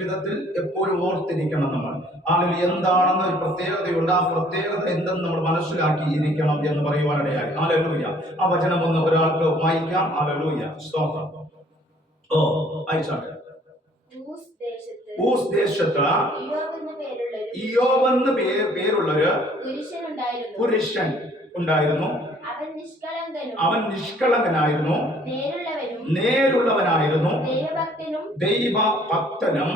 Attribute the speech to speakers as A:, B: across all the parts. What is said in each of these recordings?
A: ജീവിതത്തിൽ എപ്പോഴും ഓർത്തിരിക്കണം നമ്മൾ. ആളിൽ എന്താണെന്ന് ഒരു പ്രത്യേകതയുണ്ട് ആ പ്രത്യേകത എന്തെന്ന് നമ്മൾ മനസ്സിലാക്കി ഇരിക്കണം എന്ന് പറയുവാനിടയായി. ആലലൂയ ആ വചനം ഒന്ന് ഒരാൾക്ക് വായിക്കാം. ആലലൂയ സ്തോത്രം. ഓ അയച്ചാട്ടെ
B: ഊസ് ദേശത്ത്
A: ഇയോബെന്ന് പേര് പേരുള്ളൊരു പുരുഷൻ ഉണ്ടായിരുന്നു.
B: അവൻ നിഷ്കളങ്കനും
A: അവൻ നിഷ്കളങ്കനായിരുന്നു.
B: നേരുള്ളവനും
A: നേരുള്ളവനായിരുന്നു.
B: ദൈവഭക്തനും
A: ദൈവഭക്തനും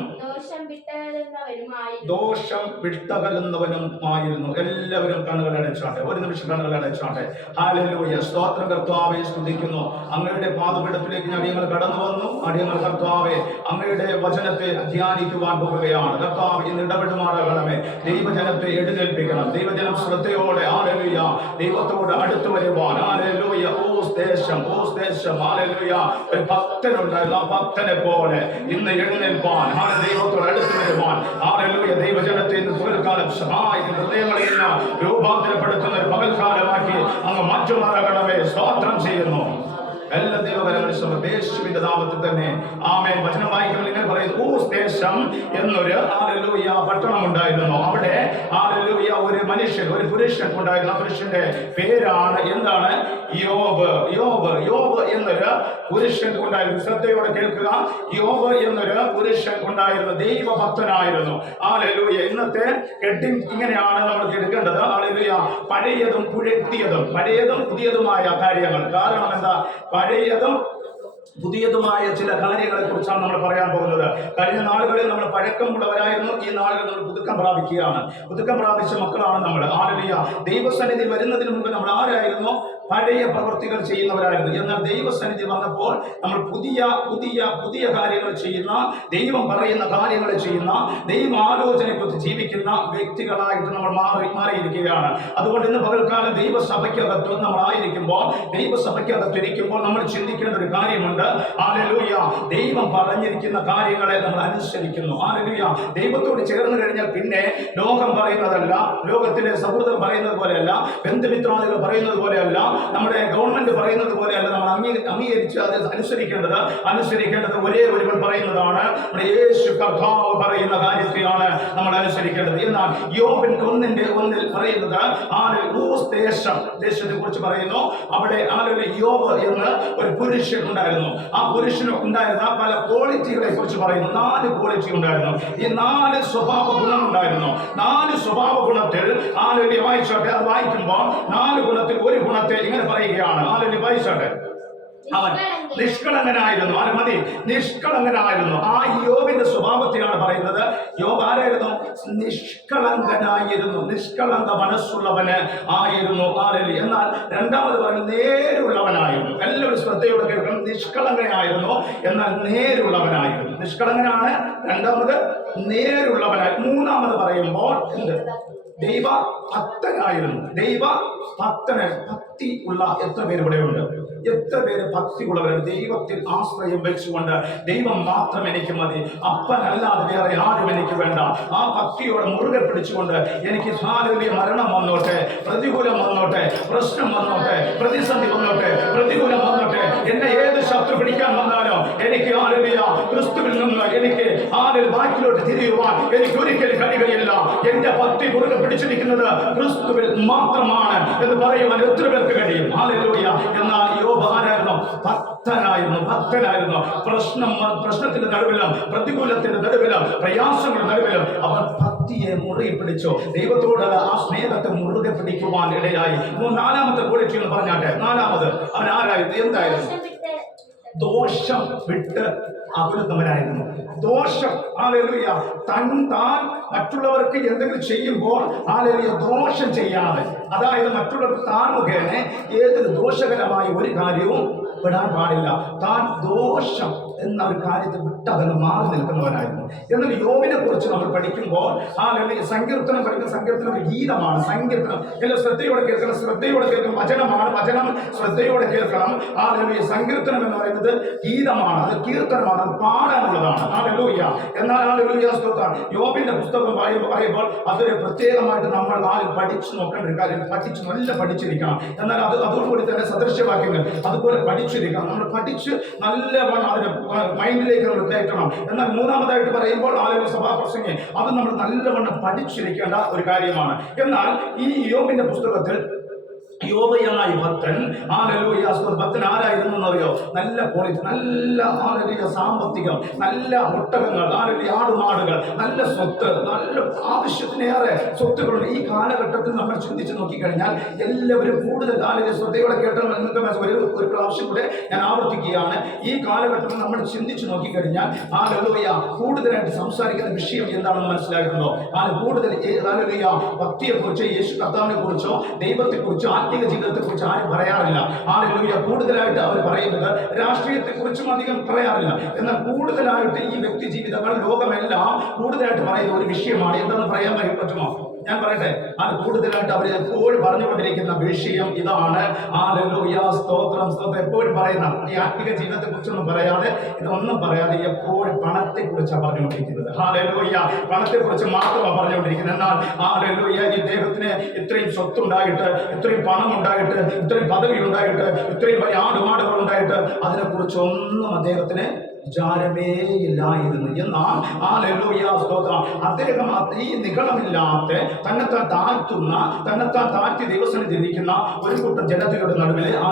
B: ദോഷം വിട്ടകലുന്നവനുമായിരുന്നു.
A: എല്ലാവരും കണ്ണുകൾ അടച്ചാട്ടെ ഒരു നിമിഷം കണ്ണുകൾ അടച്ചാട്ടെ ഹാലലൂയ സ്തോത്രം കർത്താവെ സ്തുതിക്കുന്നു. അങ്ങയുടെ പാതപീഠത്തിലേക്ക് അടിയങ്ങൾ കടന്നു വന്നു. അടിയങ്ങൾ കർത്താവെ അങ്ങയുടെ വചനത്തെ ധ്യാനിക്കുവാൻ പോകുകയാണ് കർത്താവ് ഇന്ന് ഇടപെടുമാറാകണമേ ദൈവജനത്തെ എഴുന്നേൽപ്പിക്കണം ദൈവജനം ശ്രദ്ധയോടെ ഹാലലൂയ ദൈവത്തോട് അടുത്തു വരുവാൻ ഹാലലൂയ ഓസ് ദേശം ഓസ് ദേശം ഹാലലൂയ ഒരു ഭക്തനുണ്ടായിരുന്നു ആ ഭക്തനെ പോലെ ഇന്ന് എഴുന്നേൽപ്പാൻ ഹാല ദൈവത്തോട് അടുത്ത് വരുവാൻ ഹാലലൂയ ദൈവജനത്തെ ഇന്ന് പകൽക്കാലം സഹായിക്കുന്ന ഹൃദയങ്ങളെല്ലാം രൂപാന്തരപ്പെടുത്തുന്ന ഒരു പകൽക്കാലമാക്കി അങ്ങ് മാറ്റുമാറാകണമേ സ്തോത്രം ചെയ്യുന്നു എല്ലാ ദൈവകരങ്ങളും യേശുവിന്റെ നാമത്തിൽ തന്നെ. ആമേൻ. വചനം വായിക്കുമ്പോൾ ഇങ്ങനെ ദേശം എന്നൊരു ആലലൂയ പട്ടണം ഉണ്ടായിരുന്നു. അവിടെ ആലലൂയ ഒരു മനുഷ്യൻ ഒരു പുരുഷൻ ഉണ്ടായിരുന്നു. ആ പുരുഷന്റെ പേരാണ് എന്താണ്? യോബ്. യോബ് യോബ് എന്നൊരു പുരുഷൻ ഉണ്ടായിരുന്നു. ശ്രദ്ധയോടെ കേൾക്കുക. യോബ് എന്നൊരു പുരുഷൻ ഉണ്ടായിരുന്നു. ദൈവഭക്തനായിരുന്നു. ആലലൂയ ഇന്നത്തെ ഹെഡിങ് ഇങ്ങനെയാണ് നമ്മൾ എടുക്കേണ്ടത്. ആലലൂയ പഴയതും പുഴത്തിയതും പഴയതും പുതിയതുമായ കാര്യങ്ങൾ. കാരണം എന്താ? പഴയതും പുതിയതുമായ ചില കാര്യങ്ങളെ കുറിച്ചാണ് നമ്മൾ പറയാൻ പോകുന്നത്. കഴിഞ്ഞ നാളുകളിൽ നമ്മൾ പഴക്കമുള്ളവരായിരുന്നു. ഈ നാളുകൾ നമ്മൾ പുതുക്കം പ്രാപിക്കുകയാണ്. പുതുക്കം പ്രാപിച്ച മക്കളാണ് നമ്മൾ. ആരലിയ ദൈവസന്നിധി വരുന്നതിന് മുമ്പ് നമ്മൾ ആരായിരുന്നു? പഴയ പ്രവൃത്തികൾ ചെയ്യുന്നവരായിരുന്നു. എന്നാൽ ദൈവസന്നിധി വന്നപ്പോൾ നമ്മൾ പുതിയ പുതിയ പുതിയ കാര്യങ്ങൾ ചെയ്യുന്ന ദൈവം പറയുന്ന കാര്യങ്ങൾ ചെയ്യുന്ന ദൈവ ആലോചനയെക്കുറിച്ച് ജീവിക്കുന്ന വ്യക്തികളായിട്ട് നമ്മൾ മാറി മാറിയിരിക്കുകയാണ്. അതുകൊണ്ട് ഇന്ന് പകൽക്കാലം ദൈവസഭയ്ക്കകത്ത് നമ്മളായിരിക്കുമ്പോൾ ദൈവസഭയ്ക്കകത്ത് ഇരിക്കുമ്പോൾ നമ്മൾ ചിന്തിക്കേണ്ട ഒരു കാര്യമുണ്ട്. ആലലൂയ ദൈവം പറഞ്ഞിരിക്കുന്ന കാര്യങ്ങളെ നമ്മൾ അനുസരിക്കുന്നു. ആലലൂയ ദൈവത്തോട് ചേർന്ന് കഴിഞ്ഞാൽ പിന്നെ ലോകം പറയുന്നതല്ല ലോകത്തിലെ സൗഹൃദം പറയുന്നത് പോലെയല്ല ബന്ധുമിത്രാദികൾ പറയുന്നത് പോലെയല്ല നമ്മുടെ ഗവൺമെന്റ് പറയുന്നത് പോലെയല്ല നമ്മൾ അംഗീ അംഗീകരിച്ച് അത് അനുസരിക്കേണ്ടത് അനുസരിക്കേണ്ടത് ഒരേ ഒരുവൻ പറയുന്നതാണ്. നമ്മുടെ യേശു കർത്താവ് പറയുന്ന കാര്യത്തെയാണ് നമ്മൾ അനുസരിക്കേണ്ടത്. എന്നാൽ യോബിൻ ഒന്നിന്റെ ഒന്നിൽ പറയുന്നത് ആരിൽ ഊസ് ദേശം ദേശത്തെ കുറിച്ച് പറയുന്നു. അവിടെ ആലൊരു യോബ് എന്ന് ഒരു പുരുഷൻ ഉണ്ടായിരുന്നു. ആ പുരുഷന് ഉണ്ടായിരുന്ന പല ക്വാളിറ്റികളെ കുറിച്ച് പറയുന്നു. നാല് ക്വാളിറ്റി ഉണ്ടായിരുന്നു. ഈ നാല് സ്വഭാവ ഗുണം ഉണ്ടായിരുന്നു. നാല് സ്വഭാവ ഗുണത്തിൽ ആലൊരു വായിച്ചോട്ടെ അത് വായിക്കുമ്പോൾ നാല് ഗുണത്തിൽ ഒരു ഗുണത്തെ ഇങ്ങനെ പറയുകയാണ്. ആലൊരു വായിച്ചോട്ടെ അവൻ നിഷ്കളങ്കനായിരുന്നു. ആര് മതി? നിഷ്കളങ്കനായിരുന്നു. ആ യോബിന്റെ സ്വഭാവത്തിലാണ് പറയുന്നത്. യോബ് ആരായിരുന്നു? നിഷ്കളങ്കനായിരുന്നു. നിഷ്കളങ്ക മനസ്സുള്ളവന് ആയിരുന്നു ആരലി എന്നാൽ രണ്ടാമത് പറഞ്ഞു നേരുള്ളവനായിരുന്നു. എല്ലാവരും ശ്രദ്ധയോടെ കേൾക്കണം. നിഷ്കളങ്കനായിരുന്നു. എന്നാൽ നേരുള്ളവനായിരുന്നു. നിഷ്കളങ്കനാണ്. രണ്ടാമത് നേരുള്ളവനായി. മൂന്നാമത് പറയുമ്പോൾ ദൈവ ഭക്തനായിരുന്നു. ദൈവ ഭക്തന് ഭക്തി ഉള്ള എത്ര പേര് ഇവിടെയുണ്ട്? എത്ര പേര് ഭക്തി ഉള്ളവരാണ് ദൈവത്തിൽ ആശ്രയം വെച്ചുകൊണ്ട് ദൈവം മാത്രം എനിക്ക് മതി. അപ്പനല്ലാതെ വേറെ ആരും എനിക്ക് വേണ്ട. ആ ഭക്തിയോടെ മുറുകെ പിടിച്ചുകൊണ്ട് എനിക്ക് സാരല്യ മരണം വന്നോട്ടെ പ്രതികൂലം വന്നോട്ടെ പ്രശ്നം വന്നോട്ടെ പ്രതിസന്ധി വന്നോട്ടെ പ്രതികൂലം വന്നോട്ടെ. എന്നെ ഏത് ശത്രു പിടിക്കാൻ വന്നാലും? എനിക്ക് ആരലിയ ക്രിസ്തുവിൽ നിന്ന് എനിക്ക് ആരിൽ ബാക്കിലോട്ട് തിരിയുവാൻ എനിക്ക് ഒരിക്കലും കഴിയുകയില്ല. എന്റെ ഭക്തി മുറുകെ പിടിച്ചിരിക്കുന്നത് ക്രിസ്തുവിൽ മാത്രമാണ് എന്ന് പറയുവാൻ എത്ര പേർക്ക് കഴിയും? ആലലൂയ എന്നാൽ യോബ് ആരായിരുന്നു? ഭക്തനായിരുന്നു ഭക്തനായിരുന്നു. പ്രശ്നം പ്രശ്നത്തിന്റെ നടുവിലും പ്രതികൂലത്തിന്റെ നടുവിലും പ്രയാസങ്ങളുടെ നടുവിലും അവൻ ഭക്തിയെ മുറുകെ പിടിച്ചു. ദൈവത്തോടുള്ള ആ സ്നേഹത്തെ മുറുകെ പിടിക്കുവാൻ ഇടയായി. നാലാമത്തെ ക്വാളിറ്റി എന്ന് പറഞ്ഞാട്ടെ നാലാമത്. അവൻ ആരായിരുന്നു? എന്തായിരുന്നു?
B: ദോഷം വിട്ട്
A: അകലുന്നവനായിരുന്നു ദോഷം ആലലുയ തൻ താൻ മറ്റുള്ളവർക്ക് എന്തെങ്കിലും ചെയ്യുമ്പോൾ ആലലുയ ദോഷം ചെയ്യാതെ. അതായത് മറ്റുള്ളവർക്ക് താൻ മുഖേന ഏതൊരു ദോഷകരമായ ഒരു കാര്യവും പെടാൻ പാടില്ല. താൻ ദോഷം എന്ന ഒരു കാര്യത്തെ വിട്ടകന്ന് മാറി നിൽക്കുന്നവനായിരുന്നു. എന്നാൽ യോബിനെ കുറിച്ച് നമ്മൾ പഠിക്കുമ്പോൾ ആ സങ്കീർത്തനം പഠിക്കുന്ന സങ്കീർത്തനം ഒരു ഗീതമാണ്. സങ്കീർത്തനം. എല്ലാം ശ്രദ്ധയോടെ കേൾക്കണം ശ്രദ്ധയോടെ കേൾക്കണം. വചനമാണ് വചനം ശ്രദ്ധയോടെ കേൾക്കണം. ആ സങ്കീർത്തനം എന്ന് പറയുന്നത് ഗീതമാണ് അത് കീർത്തനമാണ് അത് പാടാനുള്ളതാണ്. ആ ലൂയ എന്നാൽ ആ ലൂയ സ്തോത്രം. യോബിന്റെ പുസ്തകം പറയുമ്പോൾ അതൊരു പ്രത്യേകമായിട്ട് നമ്മൾ ആരും പഠിച്ചു നോക്കേണ്ട ഒരു കാര്യം. പഠിച്ച് നല്ല പഠിച്ചിരിക്കണം. എന്നാൽ അത് അതോടുകൂടി തന്നെ സദൃശ്യവാക്യങ്ങൾ. അതുപോലെ പഠിച്ചിരിക്കണം നമ്മൾ പഠിച്ച് നല്ലവണ്ണം അതിനെ മൈൻഡിലേക്ക് നമ്മൾ കയറ്റണം. എന്നാൽ മൂന്നാമതായിട്ട് പറയുമ്പോൾ ആലൊരു സഭാപ്രസംഗി അത് നമ്മൾ നല്ലവണ്ണം പഠിച്ചിരിക്കേണ്ട ഒരു കാര്യമാണ്. എന്നാൽ ഈ യോബിന്റെ പുസ്തകത്തിൽ ഈ ഭക്തൻ. ആലലൂയ ഭക്തൻ ആരായിരുന്നു എന്നറിയോ? നല്ല ക്വാളിറ്റി നല്ല ആലലിയ സാമ്പത്തികം നല്ല ഒട്ടകങ്ങൾ ആലലിയ ആടുമാടുകൾ നല്ല സ്വത്ത് നല്ല ആവശ്യത്തിനേറെ സ്വത്തുകളുണ്ട്. ഈ കാലഘട്ടത്തിൽ നമ്മൾ ചിന്തിച്ച് നോക്കിക്കഴിഞ്ഞാൽ എല്ലാവരും കൂടുതൽ ആലലിയ ശ്രദ്ധയോടെ കേട്ടാൽ നിങ്ങൾക്ക് ഒരു ഒരു പ്രാവശ്യം കൂടെ ഞാൻ ആവർത്തിക്കുകയാണ്. ഈ കാലഘട്ടത്തിൽ നമ്മൾ ചിന്തിച്ച് നോക്കിക്കഴിഞ്ഞാൽ ആലലൂയ കൂടുതലായിട്ട് സംസാരിക്കുന്ന വിഷയം എന്താണെന്ന് മനസ്സിലായിട്ടുണ്ടോ? ആ കൂടുതൽ ആലലൂയ ഭക്തിയെക്കുറിച്ച് യേശു കർത്താവിനെ കുറിച്ചോ ദൈവത്തെക്കുറിച്ചോ ആത്മീക ജീവിതത്തെക്കുറിച്ച് ആരും പറയാറില്ല. ആലലൂയ കൂടുതലായിട്ട് അവർ പറയുന്നത് രാഷ്ട്രീയത്തെക്കുറിച്ചും അധികം പറയാറില്ല. എന്നാൽ കൂടുതലായിട്ട് ഈ വ്യക്തി ജീവിതങ്ങൾ ലോകമെല്ലാം കൂടുതലായിട്ട് പറയുന്ന ഒരു വിഷയമാണ്. എന്താണെന്ന് പറയാൻ പറ്റുമോ? ഞാൻ പറയട്ടെ അത് കൂടുതലായിട്ട് അവർ എപ്പോഴും പറഞ്ഞുകൊണ്ടിരിക്കുന്ന വിഷയം ഇതാണ്. സ്തോത്രം സ്തോത്രം. എപ്പോഴും പറയുന്ന ഈ ആത്മീക ജീവിതത്തെ കുറിച്ചൊന്നും പറയാതെ ഇതൊന്നും പറയാതെ എപ്പോഴും പണത്തെ കുറിച്ചാണ് പറഞ്ഞുകൊണ്ടിരിക്കുന്നത്. ഹാലലോയ്യ പണത്തെ കുറിച്ച് മാത്രമാണ് പറഞ്ഞുകൊണ്ടിരിക്കുന്നത്. എന്നാൽ ഹാലലോയ്യ ഈ ദൈവത്തിന് ഇത്രയും സ്വത്തുണ്ടായിട്ട് ഇത്രയും പണം ഉണ്ടായിട്ട് ഇത്രയും പദവി ഉണ്ടായിട്ട് ഇത്രയും വലിയ ആടുമാടുകൾ ഉണ്ടായിട്ട് അതിനെക്കുറിച്ചൊന്നും അദ്ദേഹത്തിന് വിചാരമേ ഇല്ലായിരുന്നു. എന്നാൽ ആ ലലോയ സ്തോത്രം. അദ്ദേഹം അത്രയും നികളമില്ലാത്ത തന്നെത്താൻ താഴ്ത്തുന്ന തന്നെത്താൻ താഴ്ത്തി ദൈവസന്നിധി ഇരിക്കുന്ന ഒരു കൂട്ടം ജനതയുടെ നടുവിൽ ആ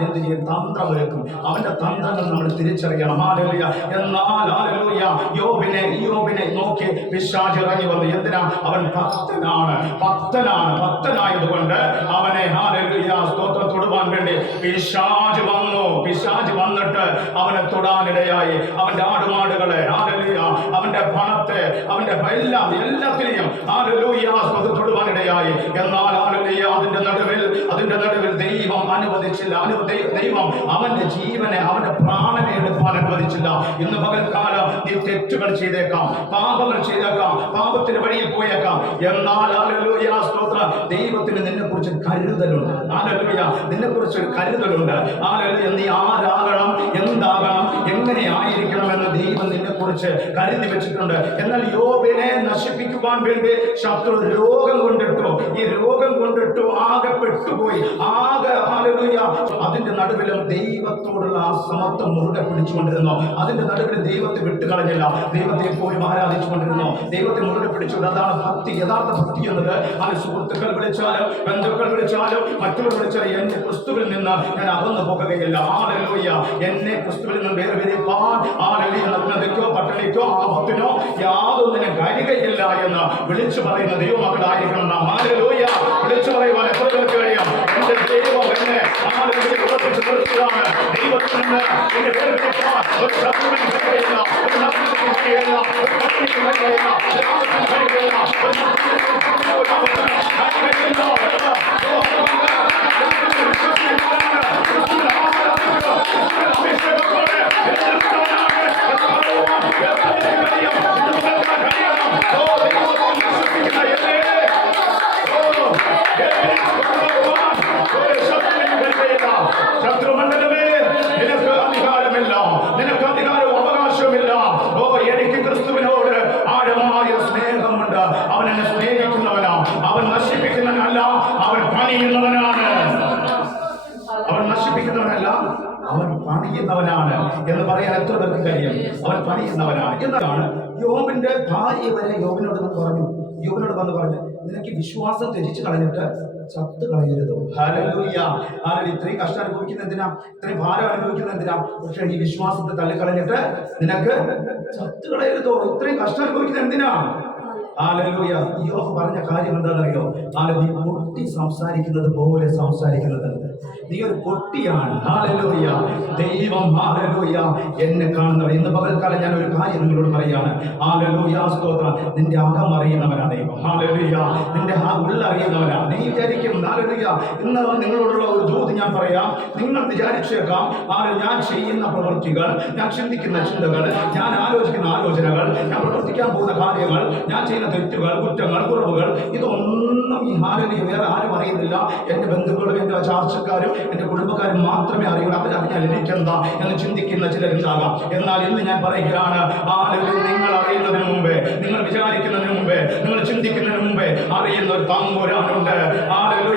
A: എന്ത് ചെയ്യും? തന്ത്രം ഒരുക്കും അവന്റെ തന്ത്രങ്ങൾ നമ്മൾ തിരിച്ചറിയണം. ആലലുയ എന്നാൽ ആലലുയ യോബിനെ യോബിനെ നോക്കി പിശാജ് ഇറങ്ങി വന്നു. എന്തിനാ? അവൻ ഭക്തനാണ്. ഭക്തനാണ്. ഭക്തനായതുകൊണ്ട് അവനെ ഹാലലുയ സ്തോത്രം തൊടുവാൻ വേണ്ടി പിശാജ് വന്നു. പിശാജ് വന്നിട്ട് അവനെ തൊടാനിടയായി അവന്റെ ആടുമാടുകളെ ഹാലലുയ അവന്റെ പണത്തെ അവന്റെ എല്ലാം എല്ലാത്തിനെയും ഹാലലുയ സ്തോത്രം തൊടുവാനിടയായി എന്നാൽ ഹാലലുയ അതിന്റെ നടുവിൽ അതിന്റെ നടുവിൽ ദൈവം അനുവദിച്ചില്ല. അനുവദി ദൈവം അവന്റെ ജീവനെ അവന്റെ പ്രാണനെ എടുപ്പാൻ അനുവദിച്ചില്ല. ഇന്ന് പകൽക്കാലം നീ തെറ്റുകൾ ചെയ്തേക്കാം. പാപങ്ങൾ ചെയ്തേക്കാം. പാപത്തിന്റെ വഴിയിൽ പോയേക്കാം. എന്നാൽ സ്തോത്ര. ദൈവത്തിന് നിന്നെ കുറിച്ച് കരുതലുണ്ട്. നിന്നെ കുറിച്ച് ഒരു കരുതലുണ്ട് നീ ആരാകണം? എന്താകണം? എങ്ങനെ ആയിരിക്കണം എന്ന് ദൈവം നിന്നെ കുറിച്ച് കരുതി വെച്ചിട്ടുണ്ട്. എന്നാൽ യോബിനെ നശിപ്പിക്കുവാൻ വേണ്ടി ശത്രു രോഗം കൊണ്ടിട്ടു. ഈ രോഗം കൊണ്ടിട്ടു ആകെ പെട്ടുപോയി ആകെ അതിന്റെ നടുവിലും ദൈവത്തോടുള്ള ആ സമത്വം മുറുകെ പിടിച്ചുകൊണ്ടിരുന്നു. അതിന്റെ നടുവിൽ ദൈവത്തെ വിട്ടുകളഞ്ഞില്ല. ദൈവത്തെ എപ്പോഴും ആരാധിച്ചുകൊണ്ടിരുന്നു. ദൈവത്തെ മുറുകെ പിടിച്ചുകൊണ്ട് അതാണ് ഭക്തി യഥാർത്ഥ ഭക്തി എന്നത്. അത് സുഹൃത്തുക്കൾ വിളിച്ചാലും ബന്ധുക്കൾ വിളിച്ചാലും മറ്റുള്ളവർ വിളിച്ചാലും എന്റെ ക്രിസ്തുവിൽ നിന്ന് ഞാൻ അകന്നു പോകുകയില്ല. ആലല്ലോയ്യ എന്നെ ക്രിസ്തുവിൽ നിന്ന് വേറെ വിരിപ്പാൻ ആരല്ലോ നഗ്നതയ്ക്കോ ആ ആപത്തിനോ യാതൊന്നിനും കഴിയുകയില്ല എന്ന് വിളിച്ചു പറയുന്ന ദൈവമക്കളായിരിക്കണം. നിന്ന് എന്നെ പണിയുന്നവനാണ് എന്നതാണ് യോബിന്റെ ഭാര്യ വരെ യോബിനോട് വന്ന് പറഞ്ഞു. യോബിനോട് വന്ന് പറഞ്ഞു നിനക്ക് വിശ്വാസം ത്യജിച്ചു കളഞ്ഞിട്ട് ചത്ത് കളയരുത്. ഇത്രയും കഷ്ടം അനുഭവിക്കുന്ന എന്തിനാ? ഇത്രയും ഭാരം അനുഭവിക്കുന്ന എന്തിനാ? പക്ഷെ ഈ വിശ്വാസത്തെ തള്ളിക്കളഞ്ഞിട്ട് നിനക്ക് ചത്ത് കളയരുതോ? ഇത്രയും കഷ്ടം അനുഭവിക്കുന്ന എന്തിനാ? ആലലൂയ യോഹ് പറഞ്ഞ കാര്യം എന്താണെന്നറിയോ? ആല നീ പൊട്ടി സംസാരിക്കുന്നത് പോലെ സംസാരിക്കുന്നത്. നീ ഒരു പൊട്ടിയാണ്. ഹാലലൂയ എന്നെ കാണുന്നവർ ഇന്ന് പകൽക്കാലം ഞാൻ ഒരു കാര്യം നിങ്ങളോട് പറയാണ്. സ്തോത്രം. നിന്റെ അകം അറിയുന്നവനാ ദൈവം. ഹാലലൂയ നിന്റെ ആ ഉള്ളറിയുന്നവനാ നീ വിചാരിക്കും ഹാലലൂയ ഇന്ന് നിങ്ങളോടുള്ള ഒരു ദൂത് ഞാൻ പറയാം. നിങ്ങൾ വിചാരിച്ചേക്കാം ആര് ഞാൻ ചെയ്യുന്ന പ്രവൃത്തികൾ ഞാൻ ചിന്തിക്കുന്ന ചിന്തകൾ ഞാൻ ആലോചിക്കുന്ന ആലോചനകൾ ഞാൻ പ്രവർത്തിക്കാൻ പോകുന്ന കാര്യങ്ങൾ ഞാൻ ചെയ്യുന്ന തെറ്റുകൾ കുറ്റങ്ങൾ കുറവുകൾ ഇതൊന്നും ഈ ഹാലലി വേറെ ആരും അറിയുന്നില്ല. എന്റെ ബന്ധുക്കളും എന്റെ ചാർച്ചക്കാരും എന്റെ കുടുംബക്കാരും മാത്രമേ അറിയുള്ളൂ. അവരറിഞ്ഞാൽ എനിക്കെന്താ? എന്ന് ചിന്തിക്കുന്ന ചിലരുണ്ടാകാം. എന്നാൽ ഇന്ന് ഞാൻ പറയുകയാണ് ആളുകൾ നിങ്ങൾ അറിയുന്നതിന് മുമ്പേ നിങ്ങൾ വിചാരിക്കുന്നതിന് മുമ്പേ നിങ്ങൾ ചിന്തിക്കുന്നതിന് മുമ്പേ അറിയുന്ന ഒരു തമ്പുരാനുണ്ട്. ആളുകൾ